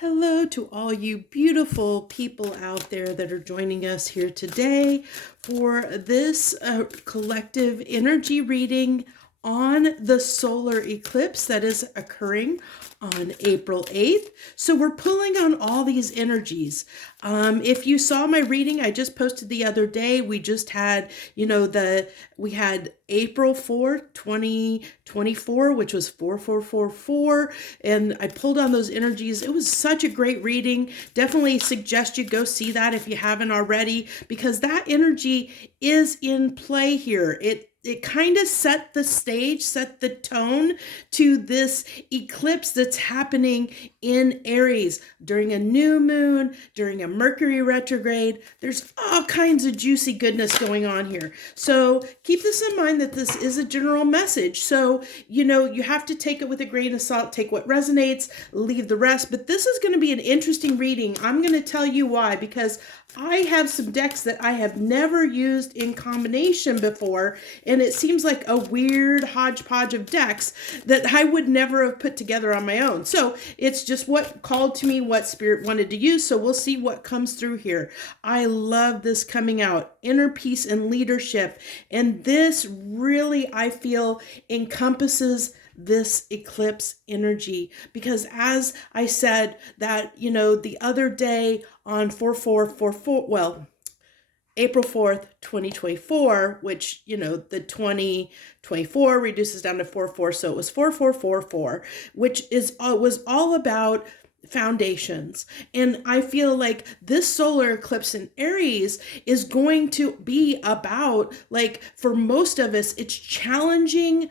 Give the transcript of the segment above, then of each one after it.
Hello to all you beautiful people out there that are joining us here today for this collective energy reading on the solar eclipse that is occurring on April 8th. So we're pulling on all these energies. If you saw my reading, I just posted the other day, we just had, we had April 4th, 2024, which was 4444. And I pulled on those energies. It was such a great reading. Definitely suggest you go see that if you haven't already, because that energy is in play here. It kind of set the stage, set the tone to this eclipse that's happening in Aries during a new moon, during a Mercury retrograde. There's all kinds of juicy goodness going on here. So keep this in mind that this is a general message. So, you have to take it with a grain of salt, take what resonates, leave the rest. But this is going to be an interesting reading. I'm going to tell you why, because I have some decks that I have never used in combination before, and it seems like a weird hodgepodge of decks that I would never have put together on my own. So it's just what called to me, what Spirit wanted to use. So we'll see what comes through here. I love this coming out, inner peace and leadership. And this really, I feel, encompasses this eclipse energy, because as I said that, the other day on 4444, April 4th, 2024, which, the 2024 reduces down to 44. So it was 4444, which was all about foundations. And I feel like this solar eclipse in Aries is going to be about, like, for most of us, it's challenging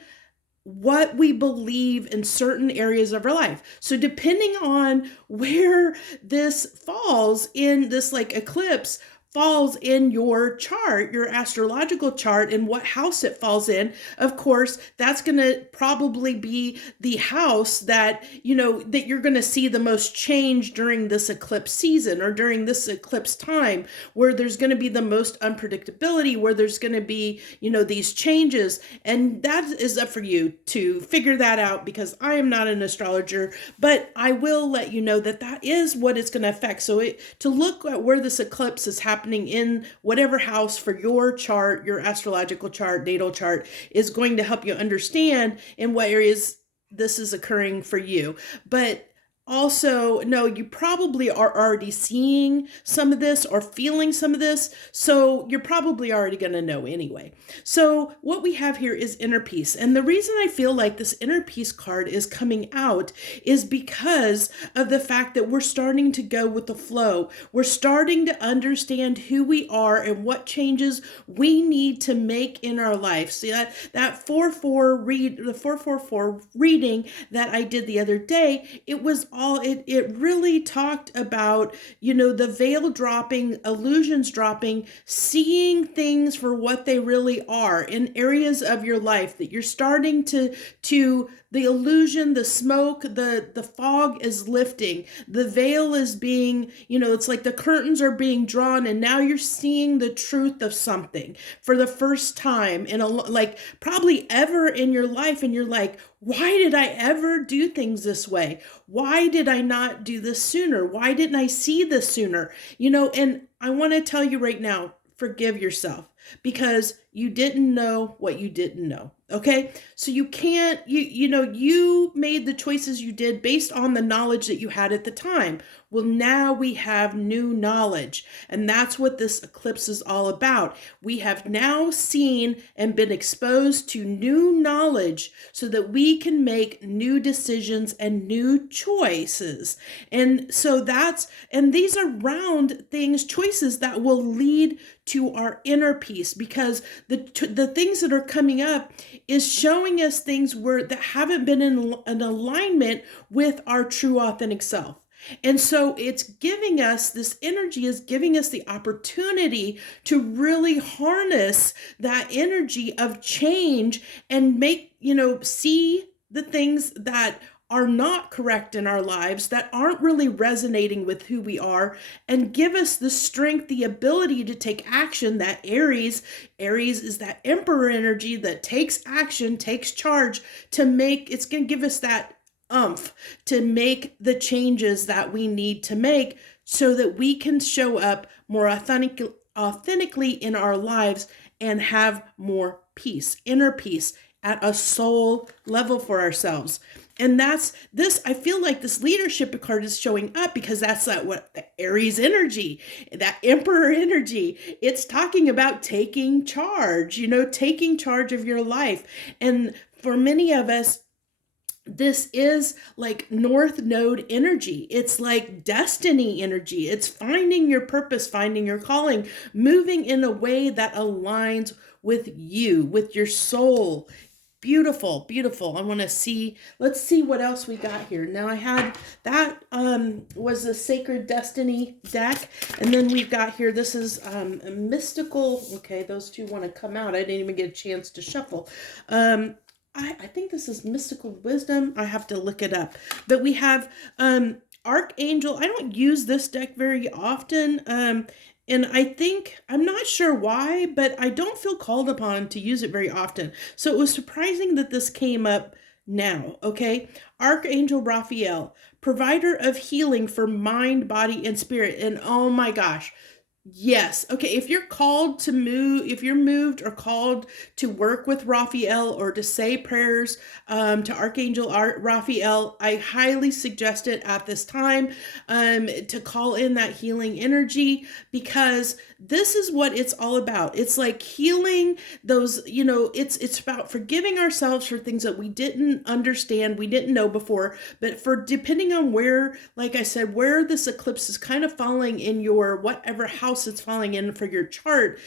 what we believe in certain areas of our life. So depending on where this falls in this eclipse falls in your chart, your astrological chart, and what house it falls in, of course, that's going to probably be the house that, that you're going to see the most change during this eclipse season or during this eclipse time, where there's going to be the most unpredictability, where there's going to be, these changes. And that is up for you to figure that out, because I am not an astrologer, but I will let you know that that is what it's going to affect. So to look at where this eclipse is happening in whatever house for your chart, your astrological chart, natal chart, is going to help you understand in what areas this is occurring for you. But also, no, you probably are already seeing some of this or feeling some of this, so you're probably already going to know anyway. So what we have here is inner peace. And the reason I feel like this inner peace card is coming out is because of the fact that we're starting to go with the flow. We're starting to understand who we are and what changes we need to make in our life. See that 444 reading that I did the other day, it really talked about, the veil dropping, illusions dropping, seeing things for what they really are in areas of your life that you're starting to the illusion, the smoke, the fog is lifting. The veil is being, it's like the curtains are being drawn, and now you're seeing the truth of something for the first time in probably ever in your life. And you're like, why did I ever do things this way? Why did I not do this sooner? Why didn't I see this sooner? And I want to tell you right now, forgive yourself, because you didn't know what you didn't know. Okay. So you can't, you made the choices you did based on the knowledge that you had at the time. Well, now we have new knowledge, and that's what this eclipse is all about. We have now seen and been exposed to new knowledge so that we can make new decisions and new choices. And so and these are round things, choices that will lead to our inner peace, because the things that are coming up is showing us things that haven't been in alignment with our true authentic self. And so it's giving us, this energy is giving us the opportunity to really harness that energy of change and see the things that are not correct in our lives, that aren't really resonating with who we are, and give us the strength, the ability to take action. That Aries is that emperor energy that takes action, takes charge it's going to give us that oomph to make the changes that we need to make so that we can show up more authentically in our lives and have more peace, inner peace at a soul level for ourselves. And that's this, I feel like this leadership card is showing up because that's that what the Aries energy, that emperor energy. It's talking about taking charge, taking charge of your life. And for many of us, this is like North Node energy. It's like destiny energy. It's finding your purpose, finding your calling, moving in a way that aligns with you, with your soul. Beautiful, beautiful. I want to see, let's see what else we got here. Now I had, that was the Sacred Destiny deck. And then we've got here, this is a mystical, okay, those two want to come out. I didn't even get a chance to shuffle. I think this is Mystical Wisdom. I have to look it up. But we have Archangel. I don't use this deck very often. And I think, I'm not sure why, but I don't feel called upon to use it very often. So it was surprising that this came up now, okay? Archangel Raphael, provider of healing for mind, body, and spirit. And oh my gosh, yes. Okay. If you're called to move, if you're moved or called to work with Raphael or to say prayers to Archangel Raphael, I highly suggest it at this time to call in that healing energy, because this is what it's all about. It's like healing those, it's about forgiving ourselves for things that we didn't understand, we didn't know before, but for depending on where, like I said, where this eclipse is kind of falling in your whatever house it's falling in for your chart,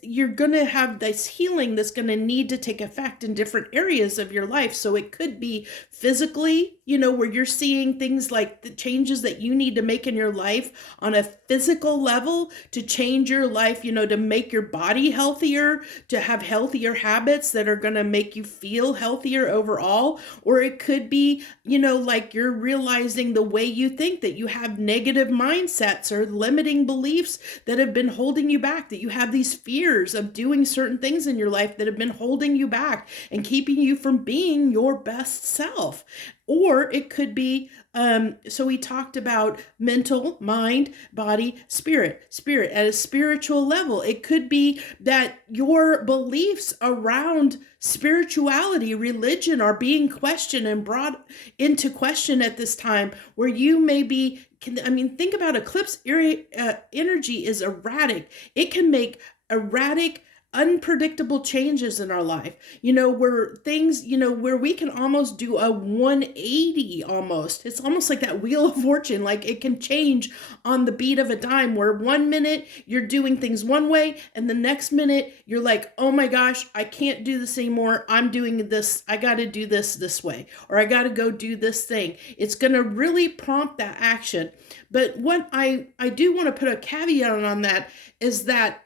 you're going to have this healing that's going to need to take effect in different areas of your life. So it could be physically, where you're seeing things like the changes that you need to make in your life on a physical level to change your life, to make your body healthier, to have healthier habits that are going to make you feel healthier overall. Or it could be, like you're realizing the way you think, that you have negative mindsets or limiting beliefs that have been holding you back, that you have these fears of doing certain things in your life that have been holding you back and keeping you from being your best self. Or it could be, so we talked about mental, mind, body, spirit at a spiritual level. It could be that your beliefs around spirituality, religion are being questioned and brought into question at this time, where you may be, think about eclipse energy is erratic. It can make erratic, unpredictable changes in our life, where things, where we can almost do a 180 almost. It's almost like that Wheel of Fortune. Like it can change on the beat of a dime, where 1 minute you're doing things one way and the next minute you're like, oh my gosh, I can't do this anymore. I'm doing this. I got to do this way, or I got to go do this thing. It's going to really prompt that action. But what I do want to put a caveat on that is that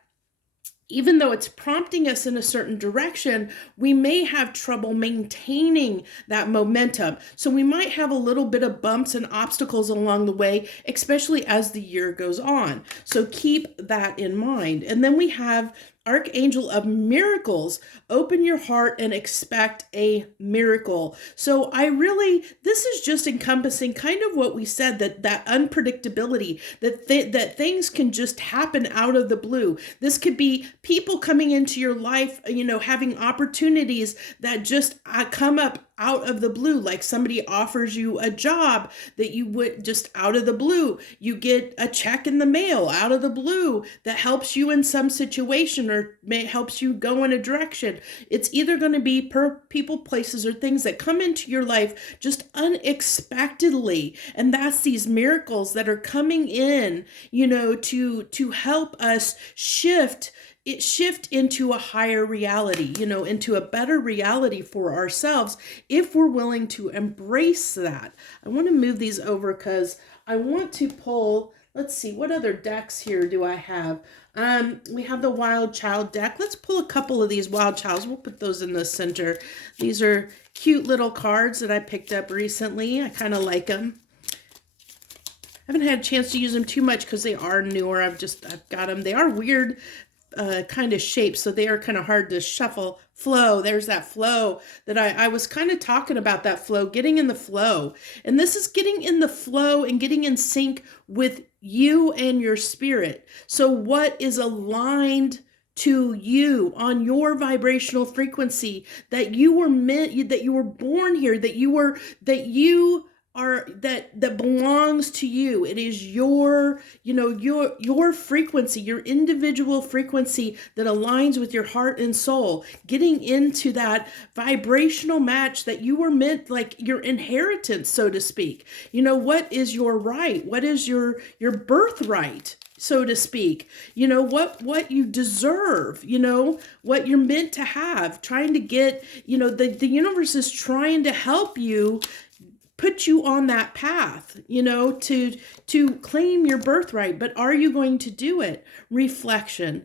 even though it's prompting us in a certain direction, we may have trouble maintaining that momentum. So we might have a little bit of bumps and obstacles along the way, especially as the year goes on. So keep that in mind. And then we have Archangel of Miracles, open your heart and expect a miracle. So this is just encompassing kind of what we said, that unpredictability, that things can just happen out of the blue. This could be people coming into your life, having opportunities that just come up out of the blue, like somebody offers you a job that you would just out of the blue. You get a check in the mail out of the blue that helps you in some situation or helps you go in a direction. It's either going to be people, places, or things that come into your life just unexpectedly. And that's these miracles that are coming in, to help us shift into a higher reality, into a better reality for ourselves, if we're willing to embrace that. I want to move these over because I want to pull, let's see, what other decks here do I have? We have the Wild Child deck. Let's pull a couple of these Wild Childs. We'll put those in the center. These are cute little cards that I picked up recently. I kind of like them. I haven't had a chance to use them too much because they are newer. I've got them. They are weird kind of shapes, so they are kind of hard to shuffle Flow. There's that flow that I was kind of talking about, that flow, getting in the flow. And this is getting in the flow and getting in sync with you and your spirit. So what is aligned to you on your vibrational frequency, that you were meant, that you were born here, that you are, that belongs to you. It is your, your frequency, your individual frequency that aligns with your heart and soul, getting into that vibrational match that you were meant, like your inheritance, so to speak. What is your right? What is your birthright, so to speak? What you deserve, what you're meant to have, trying to get, the universe is trying to help you, put you on that path, to claim your birthright. But are you going to do it? Reflecting.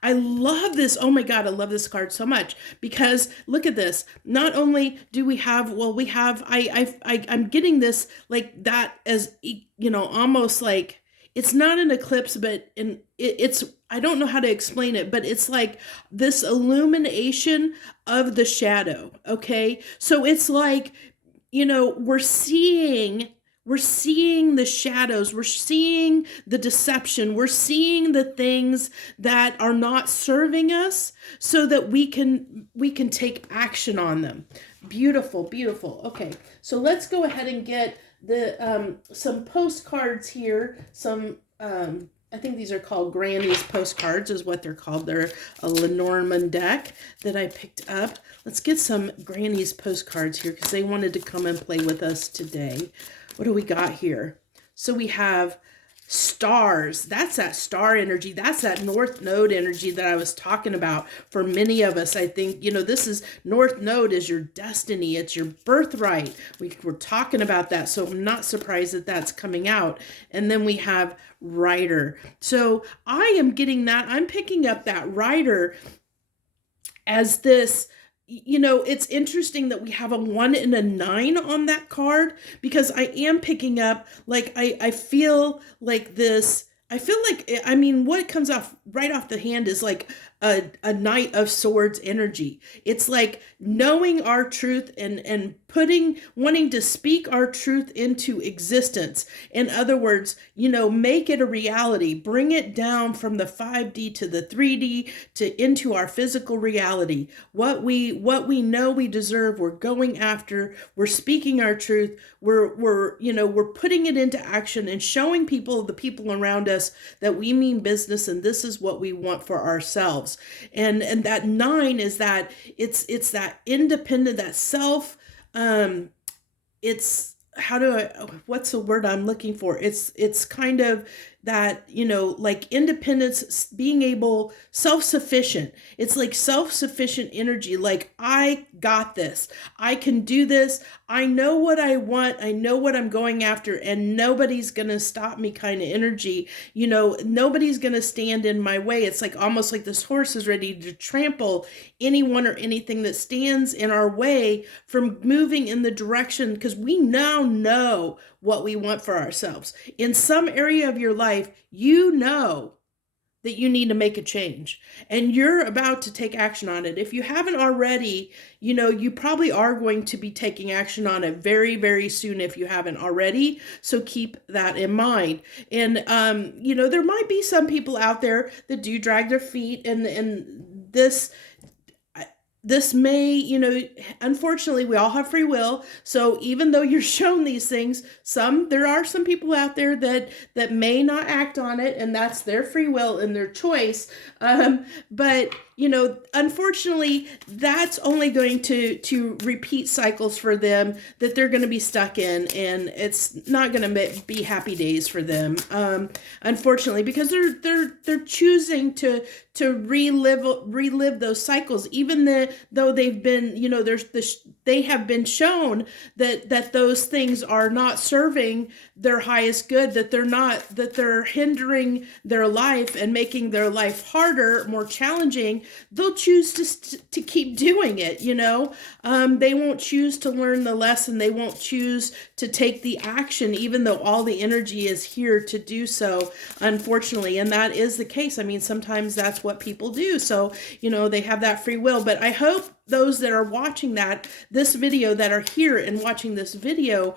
I love this. Oh my God, I love this card so much, because look at this. Not only do we have, I'm getting this like that as, almost like, it's not an eclipse, but it's, I don't know how to explain it, but it's like this illumination of the shadow. Okay. So it's like, we're seeing the shadows, we're seeing the deception, we're seeing the things that are not serving us, so that we can take action on them. Beautiful, beautiful. Okay, so let's go ahead and get the some postcards here. Some I think these are called Granny's postcards, is what they're called. They're a Lenormand deck that I picked up. Let's get some Granny's postcards here, because they wanted to come and play with us today. What do we got here? So we have stars. That's that star energy. That's that North Node energy that I was talking about. For many of us, I think, this is North Node is your destiny. It's your birthright. We're talking about that. So I'm not surprised that that's coming out. And then we have Rider. So I am getting that. I'm picking up that Rider as this, it's interesting that we have a 1 and a 9 on that card, because I am picking up, like, I feel like this, what comes off right off the hand is like a Knight of Swords energy. It's like knowing our truth and wanting to speak our truth into existence. In other words, make it a reality, bring it down from the 5D to the 3D into our physical reality. What we know we deserve, we're going after, we're speaking our truth, we're putting it into action and showing the people around us that we mean business, and this is what we want for ourselves. And that 9 is that it's that independent, that self, it's, what's the word I'm looking for? It's kind of that, like independence, being able, self-sufficient. It's like self-sufficient energy. Like, I got this. I can do this. I know what I want. I know what I'm going after, and nobody's going to stop me kind of energy. Nobody's going to stand in my way. It's like almost like this horse is ready to trample anyone or anything that stands in our way from moving in the direction, because we now know what we want for ourselves. In some area of your life, that you need to make a change, and you're about to take action on it. If you haven't already, you probably are going to be taking action on it very, very soon if you haven't already. So keep that in mind. And, there might be some people out there that do drag their feet, and this may, unfortunately, we all have free will. So even though you're shown these things, there are some people out there that may not act on it, and that's their free will and their choice. But unfortunately, that's only going to repeat cycles for them that they're going to be stuck in, and it's not going to be happy days for them. Unfortunately, because they're choosing to relive those cycles, even though they've been, they have been shown that those things are not serving their highest good, that they're hindering their life and making their life harder, more challenging, they'll choose to keep doing it. They won't choose to learn the lesson. They won't choose to take the action, even though all the energy is here to do so, unfortunately. And that is the case. I mean, sometimes that's what people do. So, they have that free will. But I hope those that are watching this video, that are here and watching this video,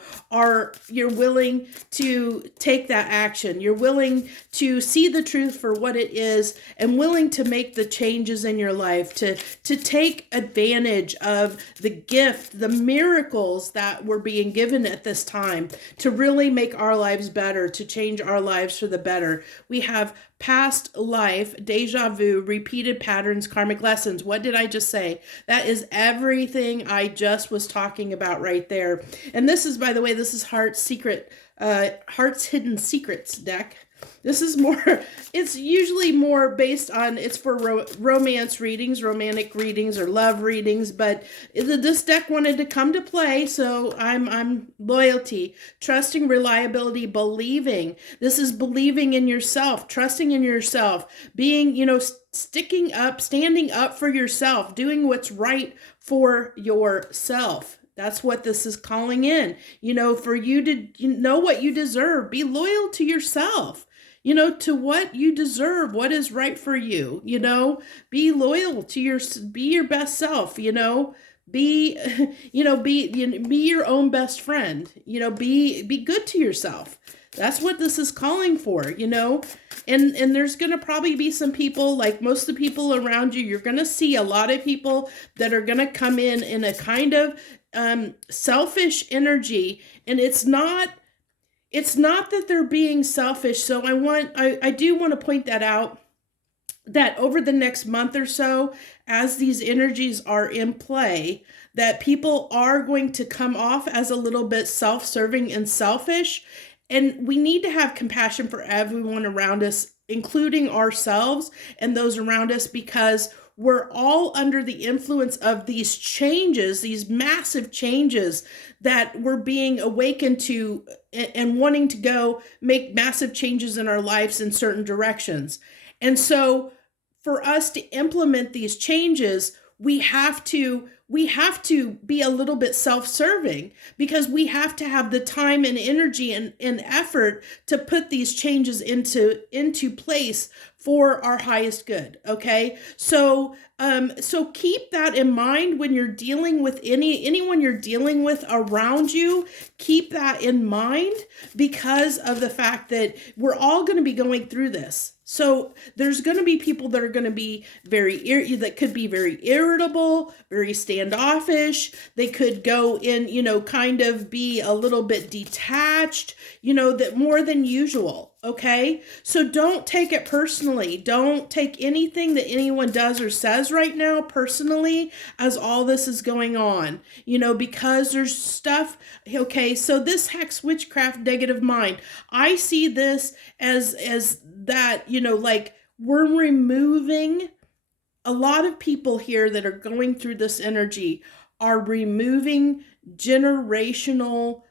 you're willing to take that action. You're willing to see the truth for what it is and willing to make the changes in your life, to take advantage of the gift, the miracles that we're being given at this time, to really make our lives better, to change our lives for the better. We have past life, deja vu, repeated patterns, karmic lessons. What did I just say? That is everything I just was talking about right there. And this is, by the way, this is Heart's Hidden Secrets deck. This is more, it's usually more based on, it's for romance readings, romantic readings, or love readings, but this deck wanted to come to play, so I'm loyalty, trusting, reliability, believing. This is believing in yourself, trusting in yourself, being, standing up for yourself, doing what's right for yourself. That's what this is calling in, for you to know what you deserve. Be loyal to yourself, to what you deserve, what is right for you, be loyal to be your best self, be your own best friend, be good to yourself. That's what this is calling for, and there's going to probably be some people, like most of the people around you, you're going to see a lot of people that are going to come in a kind of selfish energy, and it's not that they're being selfish. So I do want to point that out, that over the next month or so, as these energies are in play, that people are going to come off as a little bit self-serving and selfish. And we need to have compassion for everyone around us, including ourselves and those around us, because we're all under the influence of these changes, these massive changes that we're being awakened to and wanting to go make massive changes in our lives in certain directions. And so for us to implement these changes, we have to be a little bit self-serving, because we have to have the time and energy and effort to put these changes into place for our highest good. Okay. So keep that in mind when you're dealing with anyone you're dealing with around you. Keep that in mind, because of the fact that we're all going to be going through this. So there's going to be people that are going to be that could be very irritable, very standoffish. They could go in, kind of be a little bit detached, that more than usual. Okay. So don't take it personally. Don't take anything that anyone does or says right now personally as all this is going on, because there's stuff. Okay. So this hex, witchcraft, negative mind, I see this as that, like we're removing a lot of people here that are going through this energy are removing generational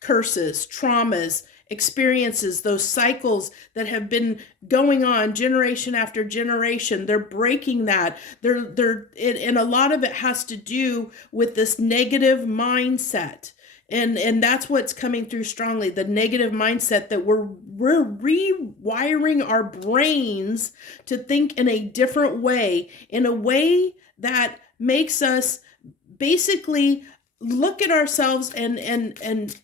curses, traumas, experiences, those cycles that have been going on generation after generation. They're breaking that. And a lot of it has to do with this negative mindset. And that's what's coming through strongly, the negative mindset that we're rewiring our brains to think in a different way, in a way that makes us basically look at ourselves and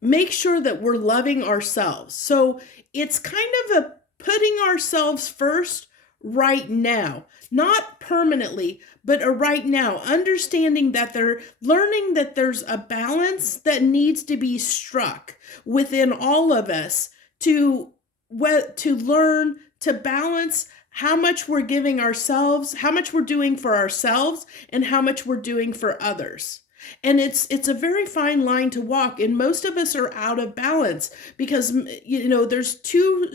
make sure that we're loving ourselves. So it's kind of a putting ourselves first right now, not permanently, but a right now, understanding that they're learning that there's a balance that needs to be struck within all of us to learn to balance how much we're giving ourselves, how much we're doing for ourselves, and how much we're doing for others. And it's a very fine line to walk, and most of us are out of balance because there's two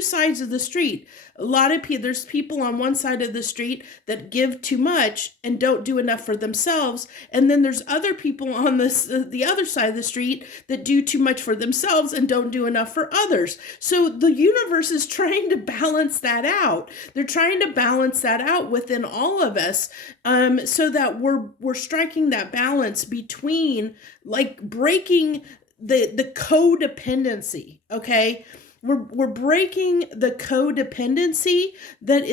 sides of the street. A lot of people, there's people on one side of the street that give too much and don't do enough for themselves, and then there's other people on the other side of the street that do too much for themselves and don't do enough for others. So the universe is trying to balance that out. They're trying to balance that out within all of us, so that we're striking that balance between, like, breaking the codependency. Okay, we're breaking the codependency that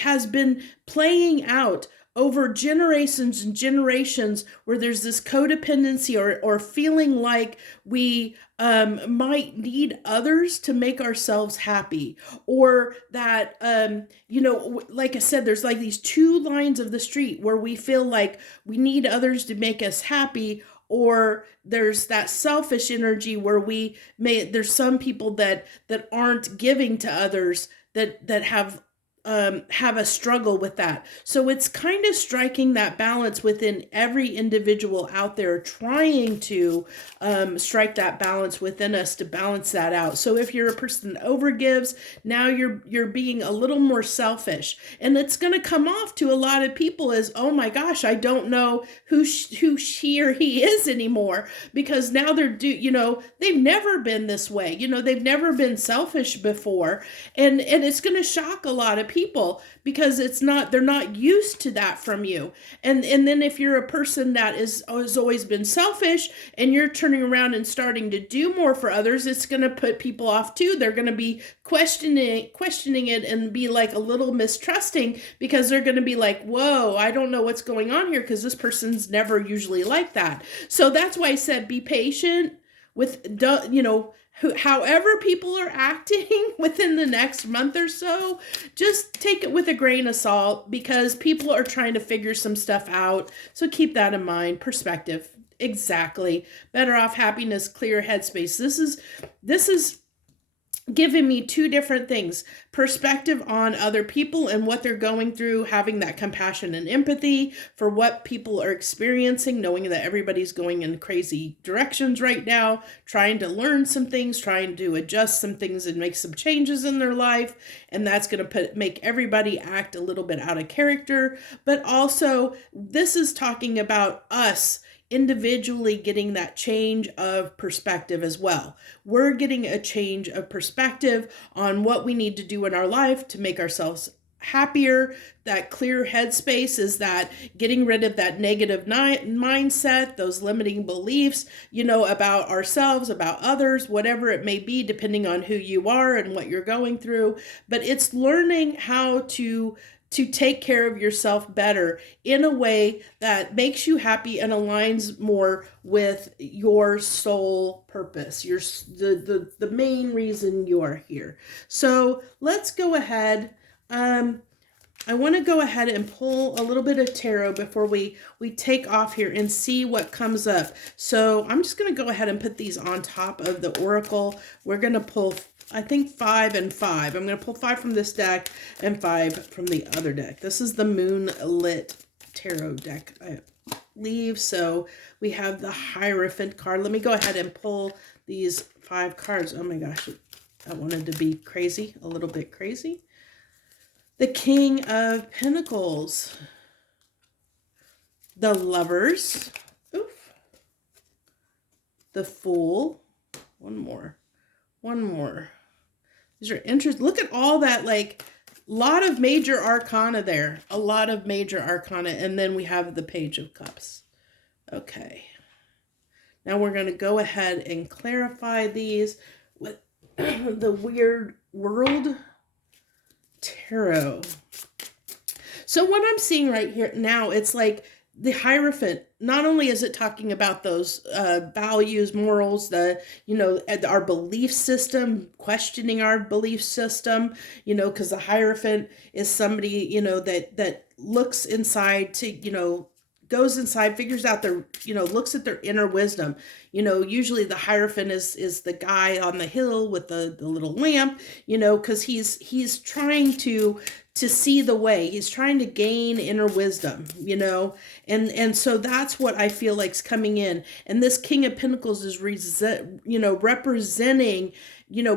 has been playing out over generations and generations, where there's this codependency or feeling like we might need others to make ourselves happy, or that like I said, there's like these two lines of the street where we feel like we need others to make us happy, or there's that selfish energy where there's some people that aren't giving to others, that have a struggle with that. So it's kind of striking that balance within every individual out there, trying to strike that balance within us to balance that out. So if you're a person that overgives, now you're being a little more selfish, and it's going to come off to a lot of people as, oh my gosh, I don't know who she or he is anymore, because now they've never been this way. They've never been selfish before, and it's going to shock a lot of people, because they're not used to that from you. And then if you're a person that has always been selfish, and you're turning around and starting to do more for others, it's going to put people off too. They're going to be questioning it and be like a little mistrusting, because they're going to be like, whoa, I don't know what's going on here, because this person's never usually like that. So that's why I said be patient with, however people are acting within the next month or so. Just take it with a grain of salt, because people are trying to figure some stuff out. So keep that in mind. Perspective. Exactly. Better off, happiness, clear headspace. This is giving me two different things: perspective on other people and what they're going through, having that compassion and empathy for what people are experiencing, knowing that everybody's going in crazy directions right now, trying to learn some things, trying to adjust some things and make some changes in their life, and that's going to make everybody act a little bit out of character. But also, this is talking about us individually getting that change of perspective as well. We're getting a change of perspective on what we need to do in our life to make ourselves happier. That clear headspace is that getting rid of that negative mindset, those limiting beliefs, about ourselves, about others, whatever it may be, depending on who you are and what you're going through. But it's learning how to take care of yourself better in a way that makes you happy and aligns more with your soul purpose, the main reason you are here. So let's go ahead. I want to go ahead and pull a little bit of tarot before we take off here and see what comes up. So I'm just going to go ahead and put these on top of the oracle. We're going to pull, I think, 5 and 5. I'm going to pull 5 from this deck and 5 from the other deck. This is the Moonlight Tarot deck, I believe. So we have the Hierophant card. Let me go ahead and pull these 5 cards. Oh my gosh, I wanted to be crazy, a little bit crazy. The King of Pentacles. The Lovers. Oof. The Fool. One more. These are interesting. Look at all that, like, lot of major arcana there. A lot of major arcana. And then we have the Page of Cups. Okay. Now we're going to go ahead and clarify these with the Weird World Tarot. So what I'm seeing right here now, it's like the Hierophant. Not only is it talking about those values, morals, our belief system, questioning our belief system, because the Hierophant is somebody, that looks inside to, goes inside, figures out their, looks at their inner wisdom. Usually the Hierophant is the guy on the hill with the little lamp, because he's trying to to see the way. He's trying to gain inner wisdom, you know, and so that's what I feel like's coming in. And this King of Pentacles is, representing,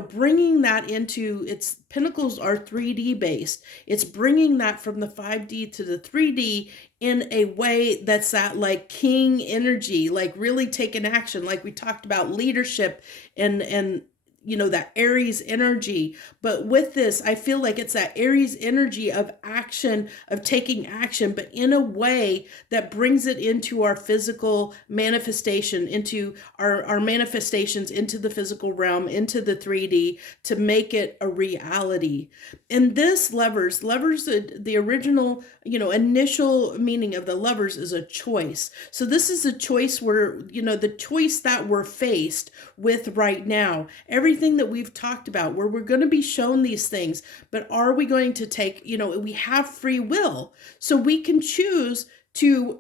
bringing that into its Pentacles are 3D based. It's bringing that from the 5D to the 3D in a way that's that like king energy, like really taking action, like we talked about leadership and that Aries energy. But with this, I feel like it's that Aries energy of action, of taking action, but in a way that brings it into our physical manifestation, into our manifestations, into the physical realm, into the 3D, to make it a reality. And this lovers, the original, initial meaning of the lovers is a choice. So this is a choice where, the choice that we're faced with right now. Everything that we've talked about, where we're going to be shown these things, but are we going to take, we have free will, so we can choose to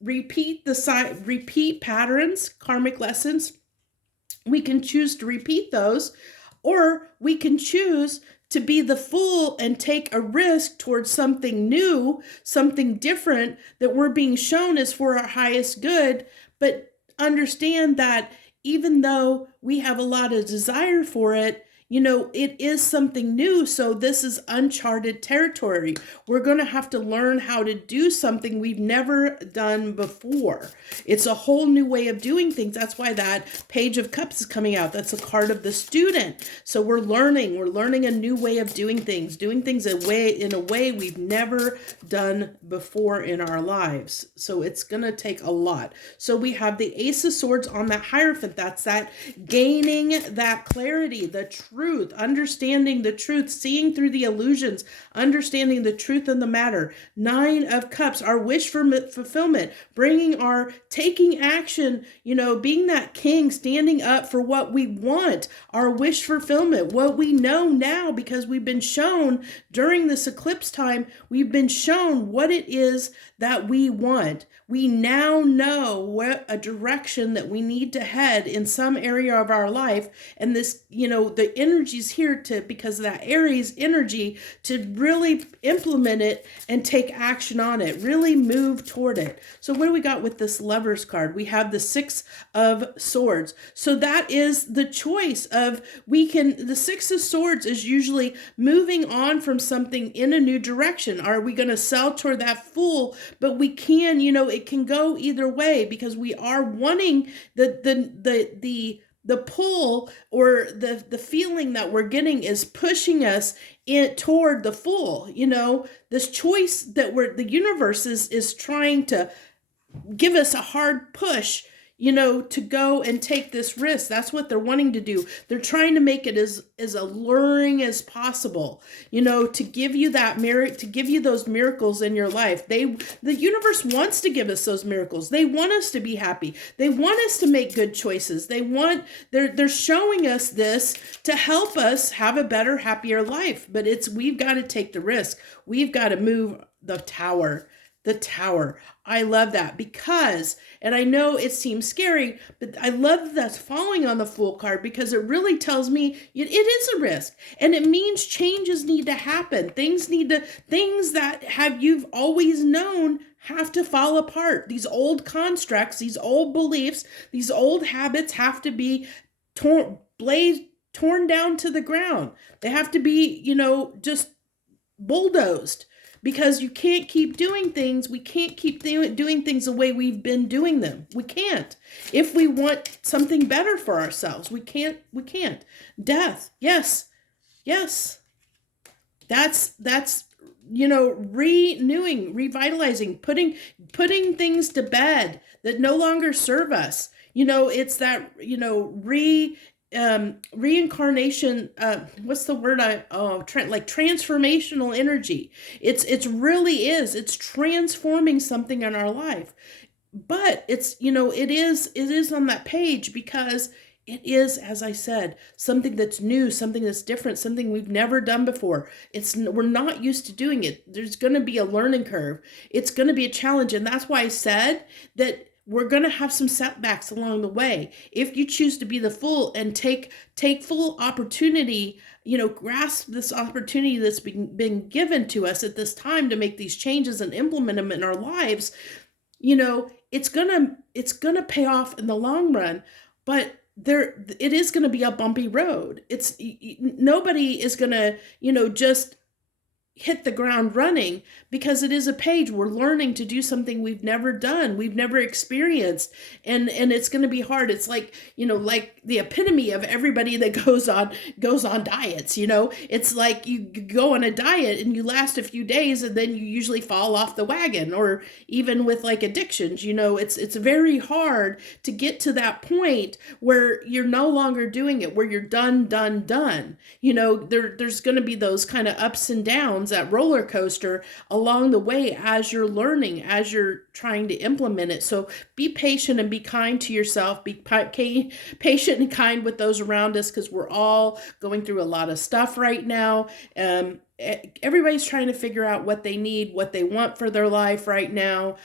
repeat patterns, karmic lessons. We can choose to repeat those, or we can choose to be the fool and take a risk towards something new, something different that we're being shown is for our highest good, but understand that even though we have a lot of desire for it, it is something new. So this is uncharted territory. We're going to have to learn how to do something we've never done before. It's a whole new way of doing things. That's why that Page of Cups is coming out. That's a card of the student. So we're learning a new way of doing things in a way we've never done before in our lives. So it's going to take a lot. So we have the Ace of Swords on that Hierophant. That's that gaining that clarity, the truth, understanding the truth, seeing through the illusions, understanding the truth of the matter. Nine of Cups, our wish for fulfillment, bringing our taking action, being that king, standing up for what we want, our wish fulfillment, what we know now, because we've been shown during this eclipse time, we've been shown what it is that we want. We now know what a direction that we need to head in some area of our life. And this, the energy's here because of that Aries energy, to really implement it and take action on it, really move toward it. So what do we got with this Lovers card? We have the Six of Swords. So that is the choice of, the Six of Swords is usually moving on from something in a new direction. Are we going to sell toward that Fool? But we can, it can go either way, because we are wanting the pull, or the feeling that we're getting is pushing us toward the Fool. This choice that the universe is trying to give us a hard push, to go and take this risk. That's what they're wanting to do. They're trying to make it as alluring as possible, to give you that merit, to give you those miracles in your life. The universe wants to give us those miracles. They want us to be happy. They want us to make good choices. They're showing us this to help us have a better, happier life. But we've got to take the risk. We've got to move the tower. The Tower. I love that because, and I know it seems scary, but I love that's following on the Fool card, because it really tells me it is a risk, and it means changes need to happen. Things that you've always known have to fall apart. These old constructs, these old beliefs, these old habits have to be torn down to the ground. They have to be, just bulldozed. Because you can't keep doing things. We can't keep doing things the way we've been doing them. We can't. If we want something better for ourselves, we can't. Death. Yes. That's renewing, revitalizing, putting things to bed that no longer serve us. It's that, reincarnation, what's the word like transformational energy. It's transforming something in our life. But it's, it is on that page because it is, as I said, something that's new, something that's different, something we've never done before. We're not used to doing it. There's going to be a learning curve. It's going to be a challenge. And that's why I said that we're going to have some setbacks along the way. If you choose to be the full and take full opportunity, grasp this opportunity that's been given to us at this time to make these changes and implement them in our lives, it's gonna pay off in the long run. But it is gonna be a bumpy road. Nobody is gonna, just hit the ground running, because it is a page. We're learning to do something we've never done, we've never experienced, and it's going to be hard. It's like, like the epitome of everybody that goes on diets. It's like you go on a diet and you last a few days and then you usually fall off the wagon. Or even with like addictions, it's very hard to get to that point where you're no longer doing it, where you're done. There's going to be those kind of ups and downs, that roller coaster along the way, as you're learning, as you're trying to implement it. So be patient and be kind to yourself. Be patient and kind with those around us, because we're all going through a lot of stuff right now. Everybody's trying to figure out what they need, what they want for their life right now,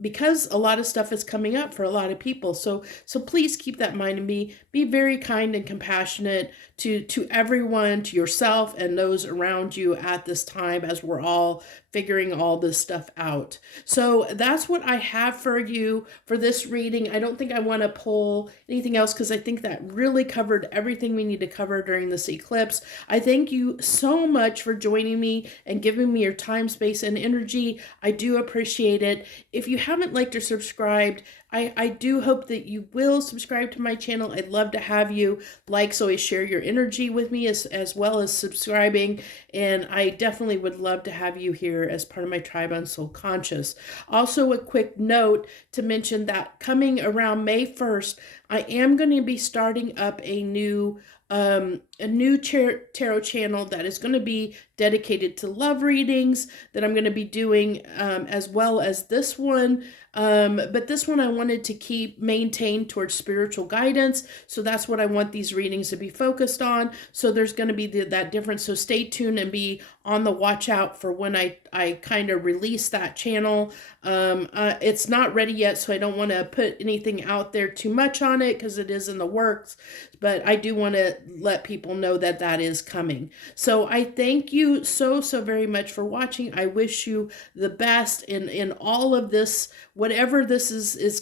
because a lot of stuff is coming up for a lot of people. So please keep that in mind, and be very kind and compassionate to everyone, to yourself and those around you at this time, as we're all figuring all this stuff out. So that's what I have for you for this reading. I don't think I want to pull anything else, because I think that really covered everything we need to cover during this eclipse. I thank you so much for joining me and giving me your time, space, and energy. I do appreciate it. If you haven't liked or subscribed, I do hope that you will subscribe to my channel. I'd love to have you like, so always share your energy with me, as well as subscribing. And I definitely would love to have you here as part of my tribe on Soul Conscious. Also, a quick note to mention that coming around May 1st, I am going to be starting up a new tarot channel that is going to be dedicated to love readings, that I'm going to be doing, as well as this one. But this one I wanted to keep maintained towards spiritual guidance. So that's what I want these readings to be focused on. So there's going to be that difference. So stay tuned and be on the watch out for when I kind of release that channel. It's not ready yet, so I don't want to put anything out there too much on it, because it is in the works. But I do want to let people know that that is coming. So I thank you so very much for watching. I wish you the best in all of this, whatever this is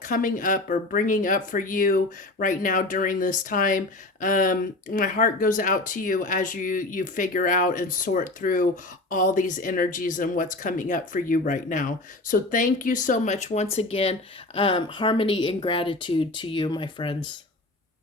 coming up or bringing up for you right now during this time. My heart goes out to you as you figure out and sort through all these energies and what's coming up for you right now. So thank you so much once again. Harmony and gratitude to you, my friends.